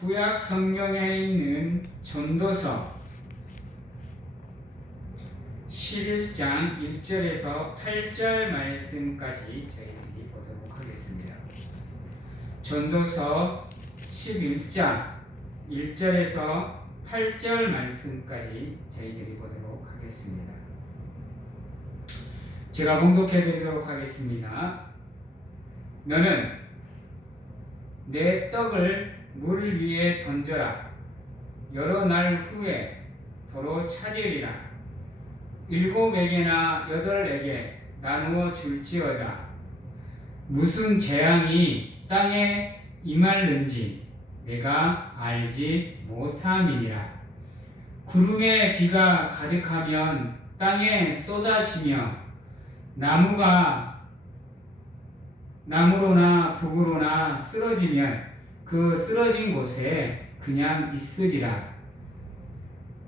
구약 성경에 있는 전도서 11장 1절에서 8절 말씀까지 저희들이 보도록 하겠습니다. 전도서 11장 1절에서 8절 말씀까지 저희들이 보도록 하겠습니다. 제가 봉독해 드리도록 하겠습니다. 너는 내 떡을 물 위에 던져라. 여러 날 후에 도로 찾으리라. 일곱에게나 여덟에게 나누어 줄지어다. 무슨 재앙이 땅에 임할는지 내가 알지 못함이니라. 구름에 비가 가득하면 땅에 쏟아지며 나무가 나무로나 북으로나 쓰러지면 그 쓰러진 곳에 그냥 있으리라.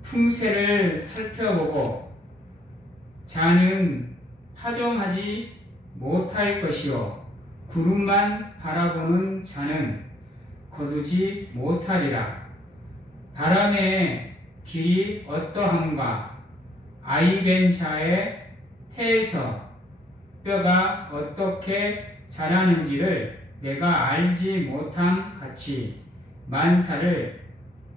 품새를 살펴보고 자는 파종하지 못할 것이요 구름만 바라보는 자는 거두지 못하리라. 바람의 길이 어떠한가 아이벤 자의 태에서 뼈가 어떻게 자라는지를 내가 알지 못한 같이 만사를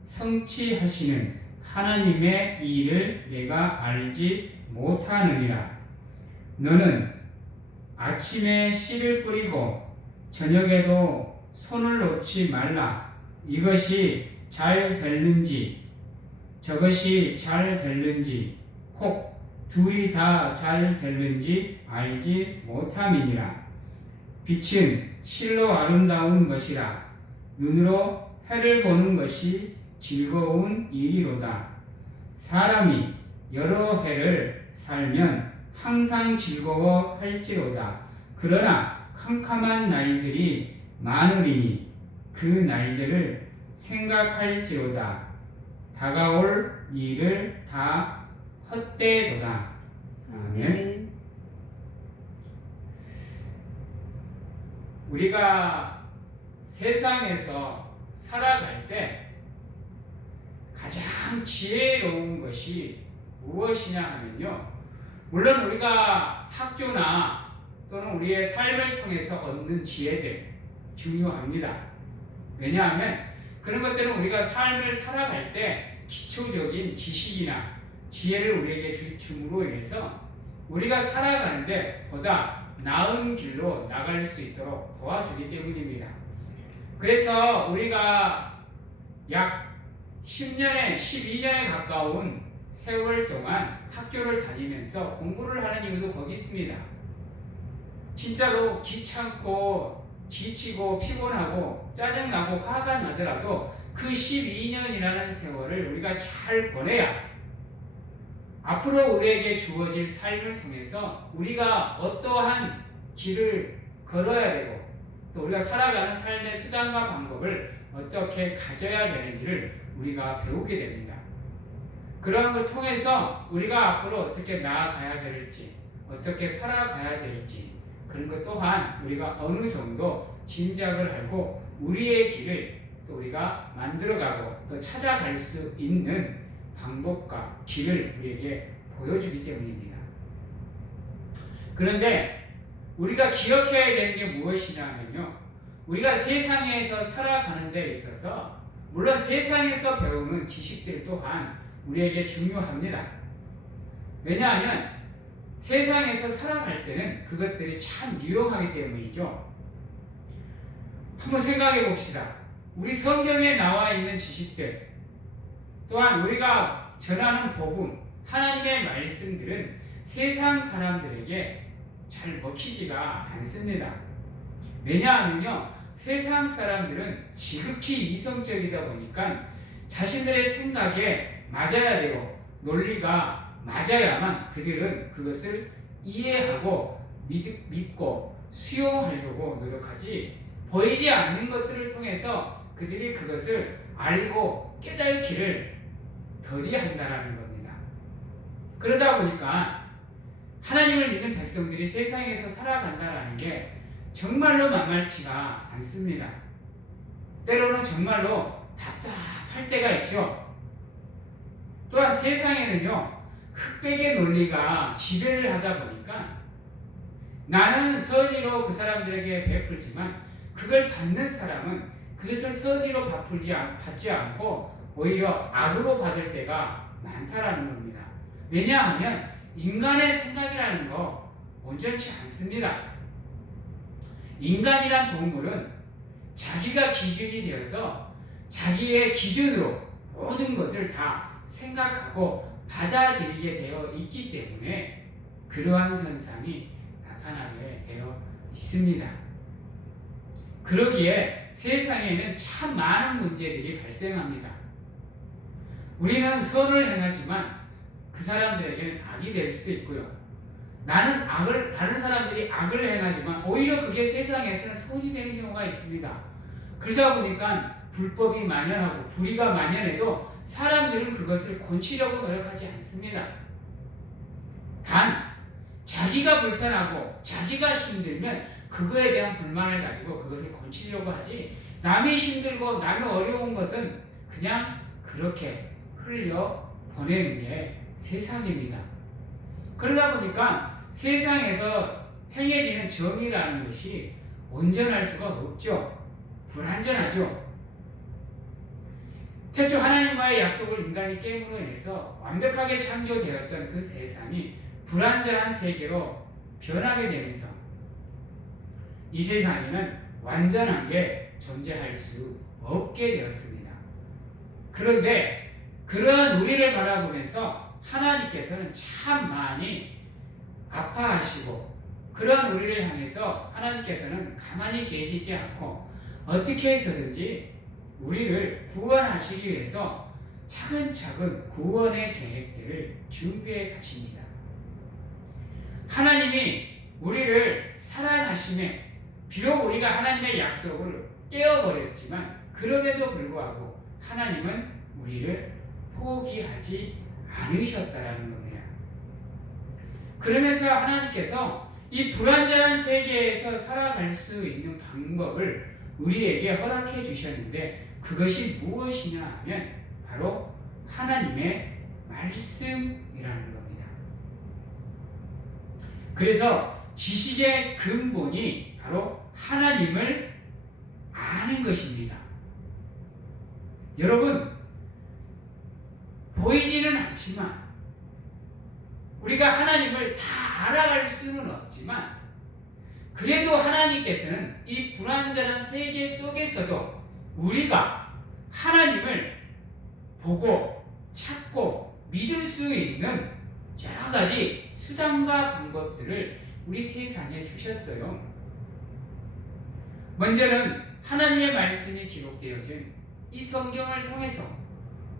성취하시는 하나님의 일을 내가 알지 못하느니라. 너는 아침에 씨를 뿌리고 저녁에도 손을 놓지 말라. 이것이 잘 됐는지 저것이 잘 됐는지 혹 둘이 다잘 됐는지 알지 못함이니라. 빛은 실로 아름다운 것이라 눈으로 해를 보는 것이 즐거운 일이로다. 사람이 여러 해를 살면 항상 즐거워 할지로다. 그러나 캄캄한 날들이 많으리니 그 날들을 생각할지로다. 다가올 일을 다 헛되도다. 아멘. 우리가 세상에서 살아갈 때 가장 지혜로운 것이 무엇이냐 하면요. 물론 우리가 학교나 또는 우리의 삶을 통해서 얻는 지혜들 중요합니다. 왜냐하면 그런 것들은 우리가 삶을 살아갈 때 기초적인 지식이나 지혜를 우리에게 주, 줌으로 인해서 우리가 살아가는데 보다 나은 길로 나갈 수 있도록 도와주기 때문입니다. 그래서 우리가 약 10년에 12년에 가까운 세월 동안 학교를 다니면서 공부를 하는 이유도 거기 있습니다. 진짜로 귀찮고 지치고 피곤하고 짜증나고 화가 나더라도 그 12년이라는 세월을 우리가 잘 보내야 앞으로 우리에게 주어질 삶을 통해서 우리가 어떠한 길을 걸어야 되고 또 우리가 살아가는 삶의 수단과 방법을 어떻게 가져야 되는지를 우리가 배우게 됩니다. 그런 걸 통해서 우리가 앞으로 어떻게 나아가야 될지, 어떻게 살아가야 될지, 그런 것 또한 우리가 어느 정도 짐작을 하고 우리의 길을 또 우리가 만들어가고 또 찾아갈 수 있는 방법과 길을 우리에게 보여주기 때문입니다. 그런데 우리가 기억해야 되는 게 무엇이냐면요. 우리가 세상에서 살아가는 데 있어서 물론 세상에서 배우는 지식들 또한 우리에게 중요합니다. 왜냐하면 세상에서 살아갈 때는 그것들이 참 유용하기 때문이죠. 한번 생각해 봅시다. 우리 성경에 나와 있는 지식들, 또한 우리가 전하는 복음, 하나님의 말씀들은 세상 사람들에게 잘 먹히지가 않습니다. 왜냐하면요, 세상 사람들은 지극히 이성적이다 보니까 자신들의 생각에 맞아야 되고 논리가 맞아야만 그들은 그것을 이해하고 믿, 믿고 수용하려고 노력하지 보이지 않는 것들을 통해서 그들이 그것을 알고 깨달기를 더디한다라는 겁니다. 그러다 보니까 하나님을 믿는 백성들이 세상에서 살아간다라는 게 정말로 만만치가 않습니다. 때로는 정말로 답답할 때가 있죠. 또한 세상에는요, 흑백의 논리가 지배를 하다 보니까 나는 선의로 그 사람들에게 베풀지만 그걸 받는 사람은 그것을 선의로 받지 않고 오히려 악으로 받을 때가 많다라는 겁니다. 왜냐하면 인간의 생각이라는 거 온전치 않습니다. 인간이란 동물은 자기가 기준이 되어서 자기의 기준으로 모든 것을 다 생각하고 받아들이게 되어 있기 때문에 그러한 현상이 나타나게 되어 있습니다. 그러기에 세상에는 참 많은 문제들이 발생합니다. 우리는 선을 행하지만 그 사람들에게는 악이 될 수도 있고요. 나는 악을 다른 사람들이 악을 행하지만 오히려 그게 세상에서는 선이 되는 경우가 있습니다. 그러다 보니까 불법이 만연하고 불의가 만연해도 사람들은 그것을 고치려고 노력하지 않습니다. 단 자기가 불편하고 자기가 힘들면 그거에 대한 불만을 가지고 그것을 고치려고 하지 남이 힘들고 남이 어려운 것은 그냥 그렇게 흘려 보내는 게 세상입니다. 그러다 보니까 세상에서 행해지는 정의라는 것이 온전할 수가 없죠. 불완전하죠. 태초 하나님과의 약속을 인간이 깨므로 인해서 완벽하게 창조되었던 그 세상이 불완전한 세계로 변하게 되면서 이 세상에는 완전한 게 존재할 수 없게 되었습니다. 그런데 그러한 우리를 바라보면서 하나님께서는 참 많이 아파하시고 그러한 우리를 향해서 하나님께서는 가만히 계시지 않고 어떻게 해서든지 우리를 구원하시기 위해서 차근차근 구원의 계획들을 준비해 가십니다. 하나님이 우리를 사랑하심에 비록 우리가 하나님의 약속을 깨어버렸지만 그럼에도 불구하고 하나님은 우리를 포기하지 않으셨다라는 겁니다. 그러면서 하나님께서 이 불완전한 세계에서 살아갈 수 있는 방법을 우리에게 허락해 주셨는데 그것이 무엇이냐 하면 바로 하나님의 말씀이라는 겁니다. 그래서 지식의 근본이 바로 하나님을 아는 것입니다. 여러분, 보이지는 않지만 우리가 하나님을 다 알아갈 수는 없지만 그래도 하나님께서는 이 불완전한 세계 속에서도 우리가 하나님을 보고 찾고 믿을 수 있는 여러 가지 수단과 방법들을 우리 세상에 주셨어요. 먼저는 하나님의 말씀이 기록되어진 이 성경을 통해서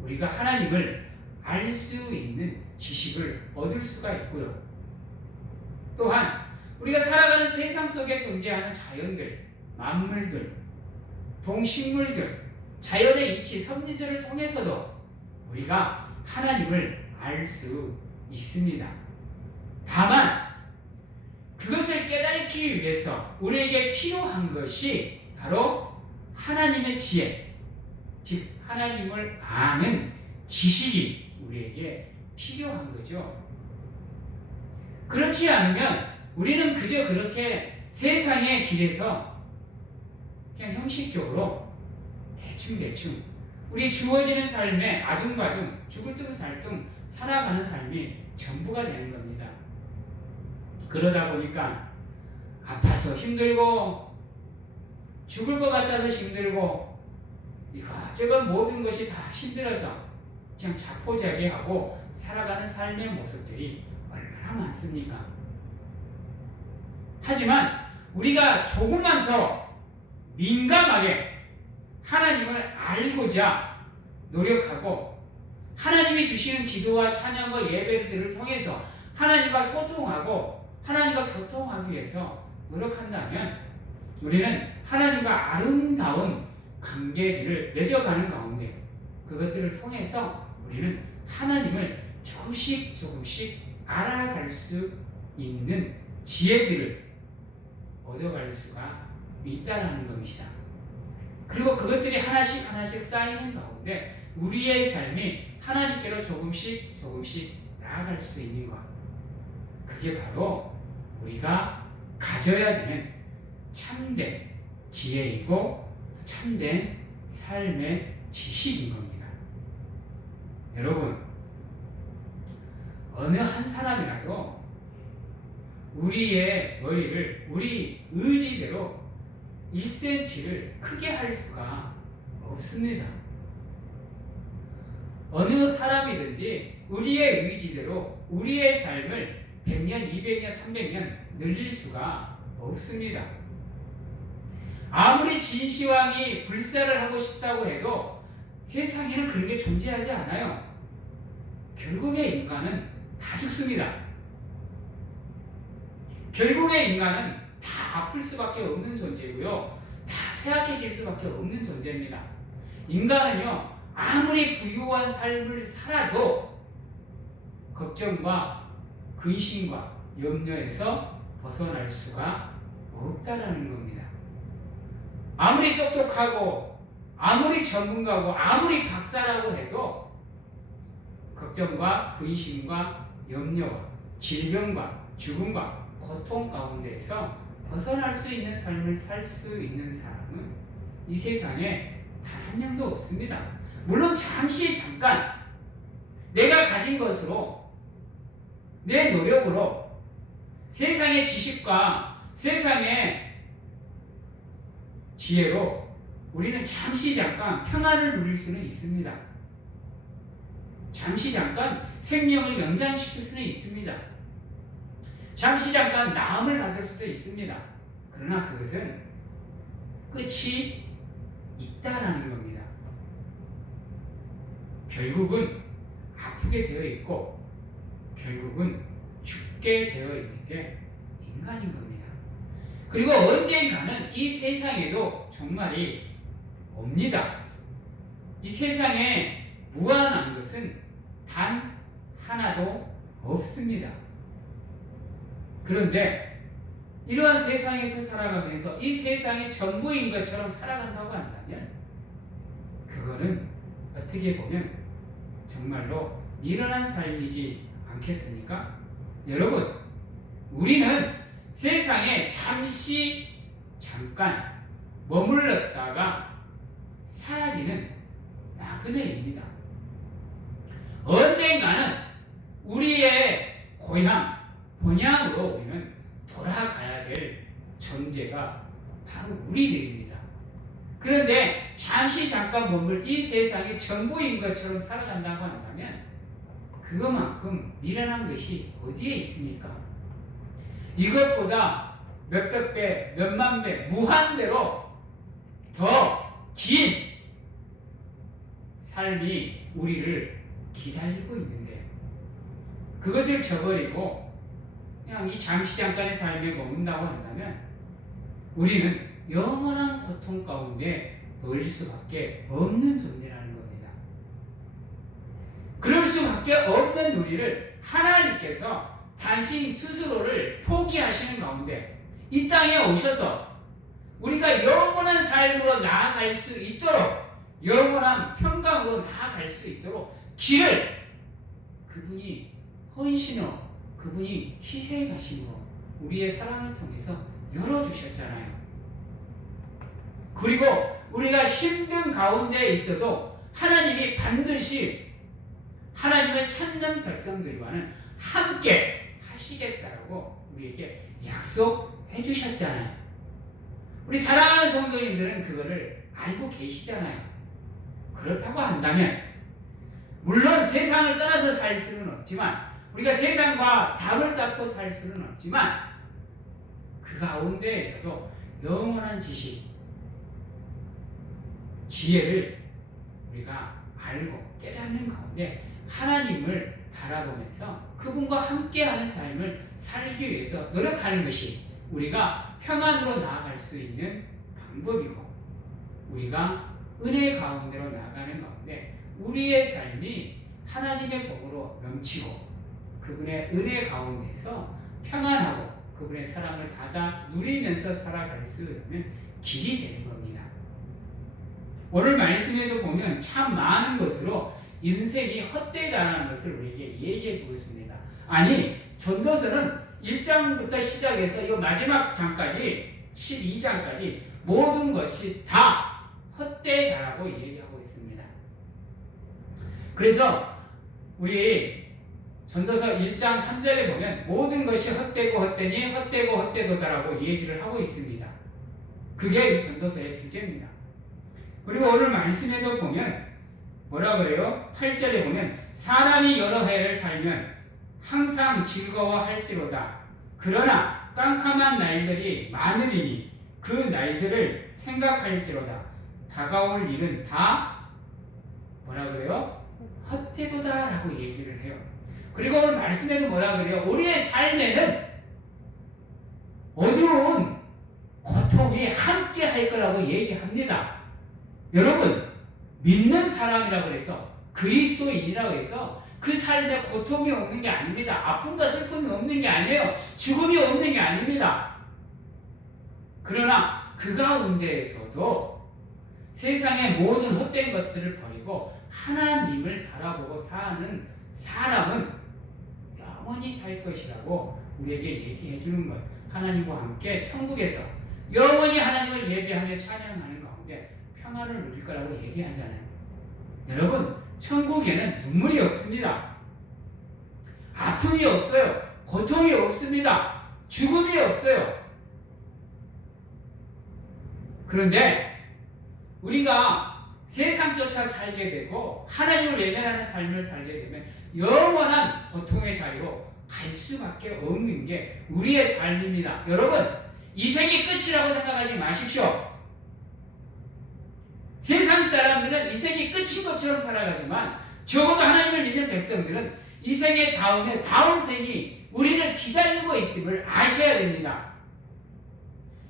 우리가 하나님을 알 수 있는 지식을 얻을 수가 있고요. 또한 우리가 살아가는 세상 속에 존재하는 자연들, 만물들, 동식물들, 자연의 이치, 선지들을 통해서도 우리가 하나님을 알 수 있습니다. 다만 그것을 깨닫기 위해서 우리에게 필요한 것이 바로 하나님의 지혜, 즉 하나님을 아는 지식이 우리에게 필요한 거죠. 그렇지 않으면 우리는 그저 그렇게 세상의 길에서 그냥 형식적으로 대충대충 우리 주어지는 삶에 아둥바둥 죽을 듯 살둥 살아가는 삶이 전부가 되는 겁니다. 그러다 보니까 아파서 힘들고 죽을 것 같아서 힘들고 이것저것 모든 것이 다 힘들어서 그냥 자포자기하고 살아가는 삶의 모습들이 얼마나 많습니까? 하지만 우리가 조금만 더 민감하게 하나님을 알고자 노력하고 하나님이 주시는 기도와 찬양과 예배들을 통해서 하나님과 소통하고 하나님과 교통하기 위해서 노력한다면 우리는 하나님과 아름다운 관계들을 맺어가는 가운데 그것들을 통해서 우리는 하나님을 조금씩 조금씩 알아갈 수 있는 지혜들을 얻어갈 수가 있다라는 것이다. 그리고 그것들이 하나씩 하나씩 쌓이는 가운데 우리의 삶이 하나님께로 조금씩 조금씩 나아갈 수 있는 것. 그게 바로 우리가 가져야 되는 참된 지혜이고 참된 삶의 지식인 겁니다. 여러분, 어느 한 사람이라도 우리의 머리를 우리 의지대로 1cm를 크게 할 수가 없습니다. 어느 사람이든지 우리의 의지대로 우리의 삶을 100년, 200년, 300년 늘릴 수가 없습니다. 아무리 진시황이 불사를 하고 싶다고 해도 세상에는 그런 게 존재하지 않아요. 결국에 인간은 다 죽습니다. 결국에 인간은 다 아플 수밖에 없는 존재고요. 다 쇠약해질 수밖에 없는 존재입니다. 인간은요, 아무리 부유한 삶을 살아도 걱정과 근심과 염려에서 벗어날 수가 없다라는 겁니다. 아무리 똑똑하고 아무리 전문가고 아무리 박사라고 해도 걱정과 근심과 염려와 질병과 죽음과 고통 가운데에서 벗어날 수 있는 삶을 살 수 있는 사람은 이 세상에 단 한 명도 없습니다. 물론 잠시 잠깐 내가 가진 것으로 내 노력으로 세상의 지식과 세상의 지혜로 우리는 잠시 잠깐 평안을 누릴 수는 있습니다. 잠시 잠깐 생명을 연장시킬 수는 있습니다. 잠시 잠깐 나음을 받을 수도 있습니다. 그러나 그것은 끝이 있다라는 겁니다. 결국은 아프게 되어 있고 결국은 죽게 되어 있는 게 인간인 겁니다. 그리고 언젠가는 이 세상에도 종말이 옵니다. 이 세상에 무한한 것은 단 하나도 없습니다. 그런데 이러한 세상에서 살아가면서 이 세상이 전부인 것처럼 살아간다고 한다면 그거는 어떻게 보면 정말로 미련한 삶이지 않겠습니까? 여러분, 우리는 세상에 잠시 잠깐 머물렀다가 사라지는 나그네입니다. 언젠가는 우리의 고향, 본향으로 우리는 돌아가야 될 존재가 바로 우리들입니다. 그런데 잠시 잠깐 머물 이 세상의 전부인 것처럼 살아간다고 한다면 그것만큼 미련한 것이 어디에 있습니까? 이것보다 몇백 배, 몇만 배, 무한대로 더 긴 삶이 우리를 기다리고 있는데 그것을 저버리고 그냥 이 잠시 잠깐의 삶에 머문다고 한다면 우리는 영원한 고통 가운데 놓일 수밖에 없는 존재라는 겁니다. 그럴 수밖에 없는 우리를 하나님께서 당신 스스로를 포기하시는 가운데 이 땅에 오셔서 우리가 영원한 삶으로 나아갈 수 있도록 영원한 평강으로 나아갈 수 있도록 길을 그분이 헌신으로 그분이 희생해 가심으로 우리의 사랑을 통해서 열어주셨잖아요. 그리고 우리가 힘든 가운데 있어도 하나님이 반드시 하나님을 찾는 백성들과는 함께 하시겠다고 우리에게 약속해 주셨잖아요. 우리 사랑하는 성도님들은 그거를 알고 계시잖아요. 그렇다고 한다면 물론 세상을 떠나서 살 수는 없지만 우리가 세상과 답을 쌓고 살 수는 없지만 그 가운데에서도 영원한 지식, 지혜를 우리가 알고 깨닫는 가운데 하나님을 바라보면서 그분과 함께하는 삶을 살기 위해서 노력하는 것이 우리가 평안으로 나아갈 수 있는 방법이고 우리가 은혜 가운데로 나가는 가운데 우리의 삶이 하나님의 복으로 넘치고 그분의 은혜 가운데서 평안하고 그분의 사랑을 받아 누리면서 살아갈 수 있는 길이 되는 겁니다. 오늘 말씀에도 보면 참 많은 것으로 인생이 헛되다라는 것을 우리에게 얘기해 주고 있습니다. 아니, 전도서는 1장부터 시작해서 이 마지막 장까지 12장까지 모든 것이 다 헛되다라고 얘기하고 있습니다. 그래서 우리 전도서 1장 3절에 보면 모든 것이 헛되고 헛되니 헛되고 헛되도다라고 얘기를 하고 있습니다. 그게 이 전도서의 주제입니다. 그리고 오늘 말씀에도 보면 뭐라 그래요? 8절에 보면 사람이 여러 해를 살면 항상 즐거워할지로다. 그러나 깜깜한 날들이 많으리니 그 날들을 생각할지로다. 다가올 일은 다 뭐라 그래요? 헛되도다 라고 얘기를 해요. 그리고 오늘 말씀에는 뭐라 그래요? 우리의 삶에는 어두운 고통이 함께 할 거라고 얘기합니다. 여러분, 믿는 사람이라고 해서 그리스도인이라고 해서 그 삶에 고통이 없는 게 아닙니다. 아픔과 슬픔이 없는 게 아니에요. 죽음이 없는 게 아닙니다. 그러나 그 가운데에서도 세상의 모든 헛된 것들을 버리고 하나님을 바라보고 사는 사람은 영원히 살 것이라고 우리에게 얘기해 주는 것. 하나님과 함께 천국에서 영원히 하나님을 예배하며 찬양하는 가운데 평안을 누릴 거라고 얘기하잖아요. 여러분, 천국에는 눈물이 없습니다. 아픔이 없어요. 고통이 없습니다. 죽음이 없어요. 그런데 우리가 세상조차 살게 되고 하나님을 외면하는 삶을 살게 되면 영원한 고통의 자리로 갈 수밖에 없는 게 우리의 삶입니다. 여러분, 이 생이 끝이라고 생각하지 마십시오. 세상 사람들은 이 생이 끝인 것처럼 살아가지만 적어도 하나님을 믿는 백성들은 이 생의 다음에 다음 생이 우리를 기다리고 있음을 아셔야 됩니다.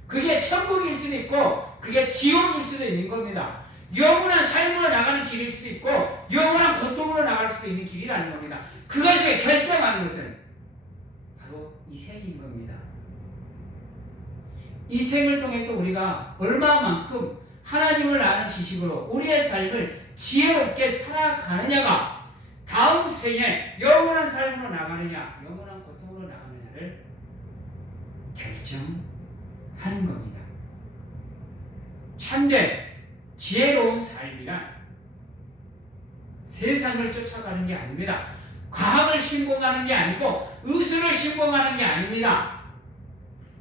그게 천국일 수도 있고 그게 지옥일 수도 있는 겁니다. 영원한 삶으로 나가는 길일 수도 있고 영원한 고통으로 나갈 수도 있는 길이라는 겁니다. 그것을 결정하는 것은 바로 이 생인 겁니다. 이 생을 통해서 우리가 얼마만큼 하나님을 아는 지식으로 우리의 삶을 지혜롭게 살아가느냐가 다음 생에 영원한 삶으로 나가느냐, 영원한 고통으로 나가느냐를 결정하는 겁니다. 참된 지혜로운 삶이란 세상을 쫓아가는 게 아닙니다. 과학을 신봉하는 게 아니고 의술을 신봉하는 게 아닙니다.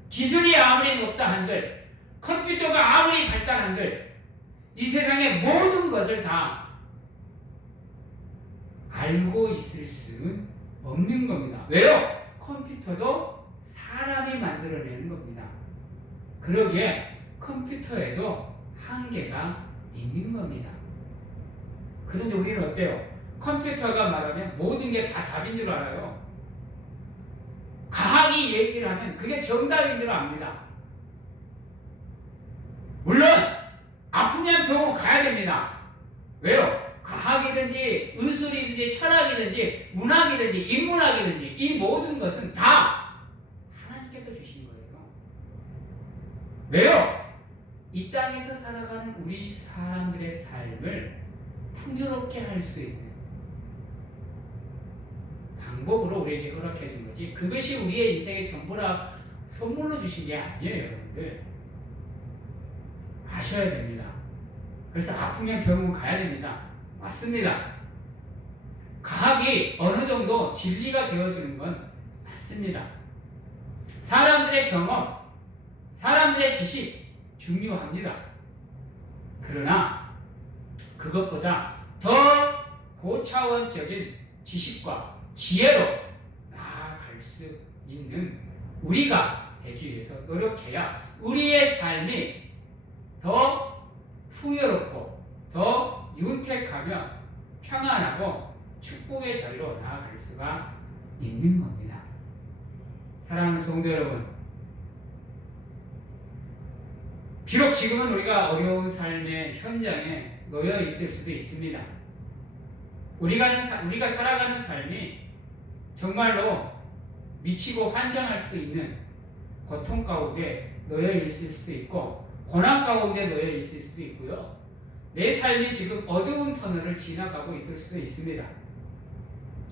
기술이 아무리 높다 한들 컴퓨터가 아무리 발달한들 이 세상의 모든 것을 다 알고 있을 수는 없는 겁니다. 왜요? 컴퓨터도 사람이 만들어내는 겁니다. 그러기에 컴퓨터에도 한계가 있는 겁니다. 그런데 우리는 어때요? 컴퓨터가 말하면 모든 게 다 답인 줄 알아요. 과학이 얘기를 하면 그게 정답인 줄 압니다. 물론 아프면 병원 가야 됩니다. 왜요? 과학이든지 의술이든지 철학이든지 문학이든지 인문학이든지 이 모든 것은 다 하나님께서 주신 거예요. 왜요? 이 땅에서 살아가는 우리 사람들의 삶을 풍요롭게 할 수 있는 방법으로 우리에게 허락해 준 거지. 그것이 우리의 인생의 전부라 선물로 주신 게 아니에요, 여러분들. 아셔야 됩니다. 그래서 아프면 병원 가야 됩니다. 맞습니다. 과학이 어느 정도 진리가 되어주는 건 맞습니다. 사람들의 경험, 사람들의 지식 중요합니다. 그러나 그것보다 더 고차원적인 지식과 지혜로 나아갈 수 있는 우리가 되기 위해서 노력해야 우리의 삶이 더 풍요롭고 더 윤택하며 평안하고 축복의 자리로 나아갈 수가 있는 겁니다. 사랑하는 성도 여러분, 비록 지금은 우리가 어려운 삶의 현장에 놓여 있을 수도 있습니다. 우리가, 우리가 살아가는 삶이 정말로 미치고 환장할 수도 있는 고통 가운데 놓여 있을 수도 있고 고난 가운데 놓여 있을 수도 있고요. 내 삶이 지금 어두운 터널을 지나가고 있을 수도 있습니다.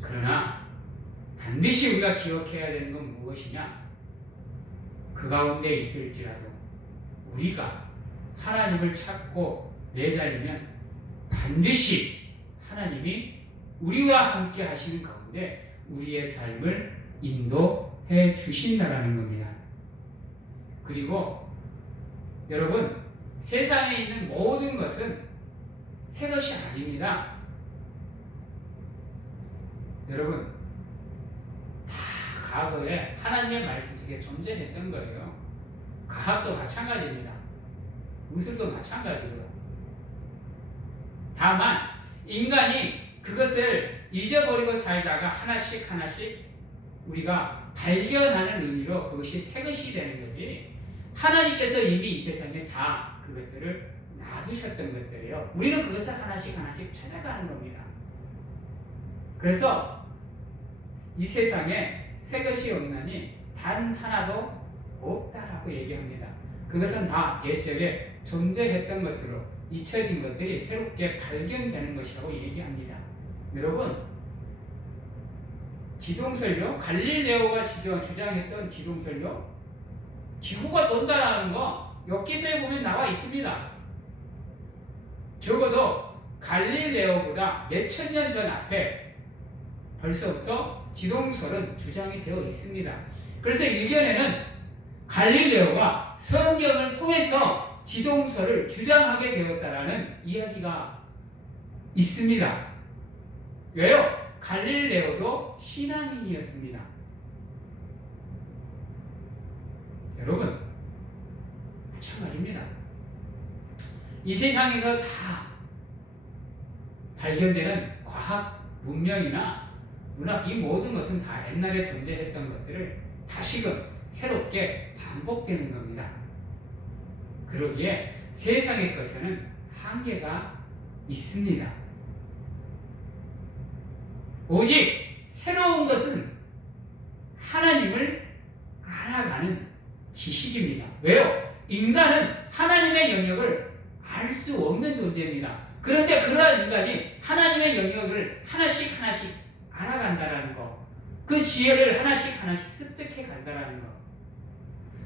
그러나 반드시 우리가 기억해야 되는 건 무엇이냐? 그 가운데 있을지라도 우리가 하나님을 찾고 매달리면 반드시 하나님이 우리와 함께 하시는 가운데 우리의 삶을 인도해 주신다라는 겁니다. 그리고 여러분 세상에 있는 모든 것은 새 것이 아닙니다. 여러분 다 과거에 하나님의 말씀 속에 존재했던 거예요. 과학도 마찬가지입니다. 무술도 마찬가지고요. 다만 인간이 그것을 잊어버리고 살다가 하나씩 하나씩 우리가 발견하는 의미로 그것이 새 것이 되는 거지. 하나님께서 이미 이 세상에 다 그것들을 놔두셨던 것들이에요. 우리는 그것을 하나씩 하나씩 찾아가는 겁니다. 그래서 이 세상에 새 것이 없나니 단 하나도 없다라고 얘기합니다. 그것은 다 옛적에 존재했던 것들로 잊혀진 것들이 새롭게 발견되는 것이라고 얘기합니다. 여러분, 지동설교, 갈릴레오가 주장했던 지동설교, 지구가 돈다라는 거 엽기서에 보면 나와 있습니다. 적어도 갈릴레오보다 몇천 년 전 앞에 벌써부터 지동설은 주장이 되어 있습니다. 그래서 일견에는 갈릴레오가 성경을 통해서 지동설을 주장하게 되었다라는 이야기가 있습니다. 왜요? 갈릴레오도 신앙인이었습니다. 여러분, 마찬가지입니다. 이 세상에서 다 발견되는 과학 문명이나 문학 이 모든 것은 다 옛날에 존재했던 것들을 다시금 새롭게 반복되는 겁니다. 그러기에 세상의 것에는 한계가 있습니다. 오직 새로운 것은 하나님을 알아가는 지식입니다. 왜요? 인간은 하나님의 영역을 알 수 없는 존재입니다. 그런데 그러한 인간이 하나님의 영역을 하나씩 하나씩 알아간다라는 거, 그 지혜를 하나씩 하나씩 습득해 간다라는 거,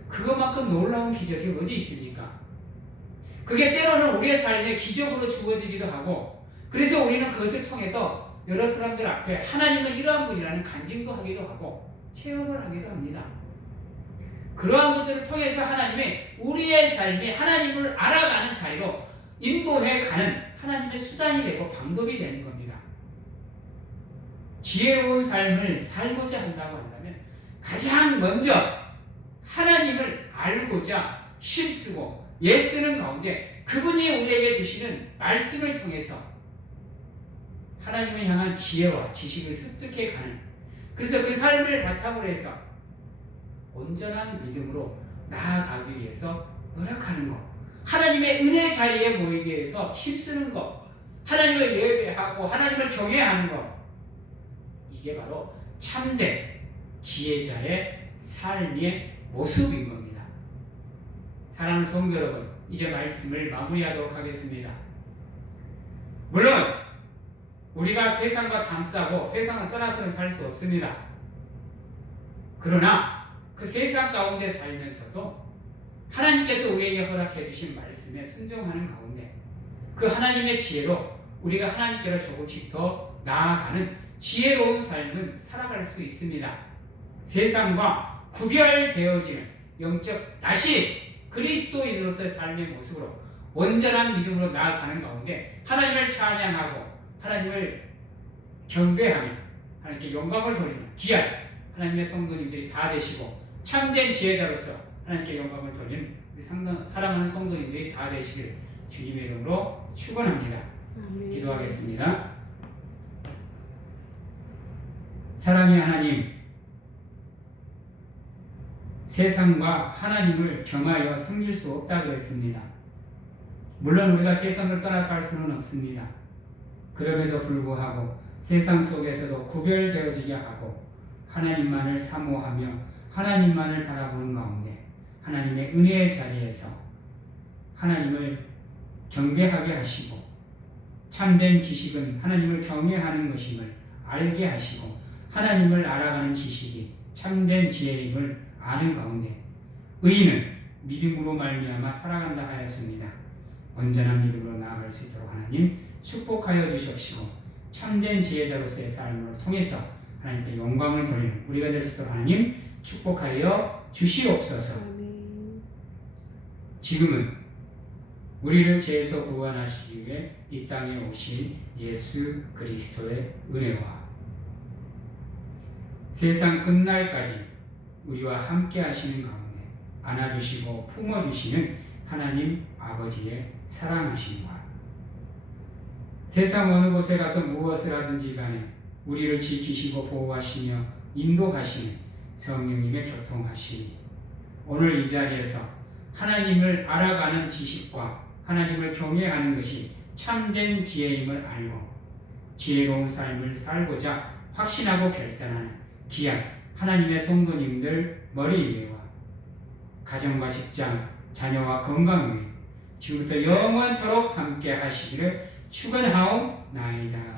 그것만큼 놀라운 기적이 어디 있습니까? 그게 때로는 우리의 삶에 기적으로 주어지기도 하고, 그래서 우리는 그것을 통해서 여러 사람들 앞에 하나님은 이러한 분이라는 간증도 하기도 하고, 체험을 하기도 합니다. 그러한 것들을 통해서 하나님이 우리의 삶에 하나님을 알아가는 자리로 인도해 가는 하나님의 수단이 되고 방법이 되는 겁니다. 지혜로운 삶을 살고자 한다고 한다면 가장 먼저 하나님을 알고자 힘쓰고 예쓰는 가운데 그분이 우리에게 주시는 말씀을 통해서 하나님을 향한 지혜와 지식을 습득해 가는 그래서 그 삶을 바탕으로 해서 온전한 믿음으로 나아가기 위해서 노력하는 것. 하나님의 은혜 자리에 모이기 위해서 힘쓰는 것. 하나님을 예배하고 하나님을 경외하는 것. 이게 바로 참된 지혜자의 삶의 모습인 겁니다. 사랑하는 성도 여러분, 이제 말씀을 마무리하도록 하겠습니다. 물론 우리가 세상과 담싸고 세상을 떠나서는 살 수 없습니다. 그러나 그 세상 가운데 살면서도 하나님께서 우리에게 허락해 주신 말씀에 순종하는 가운데 그 하나님의 지혜로 우리가 하나님께로 조금씩 더 나아가는 지혜로운 삶은 살아갈 수 있습니다. 세상과 구별되어지는 영적 다시 그리스도인으로서의 삶의 모습으로 온전한 믿음으로 나아가는 가운데 하나님을 찬양하고 하나님을 경배하며 하나님께 영광을 돌리는 귀한 하나님의 성도님들이 다 되시고 참된 지혜자로서 하나님께 영광을 돌리는 사랑하는 성도님들이 다 되시길 주님의 이름으로 축원합니다. 기도하겠습니다. 사랑의 하나님, 세상과 하나님을 경하여 섬길 수 없다고 했습니다. 물론 우리가 세상을 떠나서 할 수는 없습니다. 그럼에도 불구하고 세상 속에서도 구별되어지게 하고 하나님만을 사모하며 하나님만을 바라보는 가운데 하나님의 은혜의 자리에서 하나님을 경배하게 하시고 참된 지식은 하나님을 경외하는 것임을 알게 하시고 하나님을 알아가는 지식이 참된 지혜임을 아는 가운데 의인은 믿음으로 말미암아 살아간다 하였습니다. 온전한 믿음으로 나아갈 수 있도록 하나님 축복하여 주시옵시고 참된 지혜자로서의 삶을 통해서 하나님께 영광을 돌리는 우리가 될 수 있도록 하나님 축복하여 주시옵소서. 지금은 우리를 죄에서 구원하시기 위해 이 땅에 오신 예수 그리스도의 은혜와 세상 끝날까지 우리와 함께 하시는 가운데 안아주시고 품어주시는 하나님 아버지의 사랑하심과 세상 어느 곳에 가서 무엇을 하든지 간에 우리를 지키시고 보호하시며 인도하시는 성령님의 교통하심이 오늘 이 자리에서 하나님을 알아가는 지식과 하나님을 경외하는 것이 참된 지혜임을 알고 지혜로운 삶을 살고자 확신하고 결단하는 귀한 하나님의 성도님들 머리 위에와 가정과 직장, 자녀와 건강 위에 지금부터 영원토록 함께 하시기를 축원하옵나이다.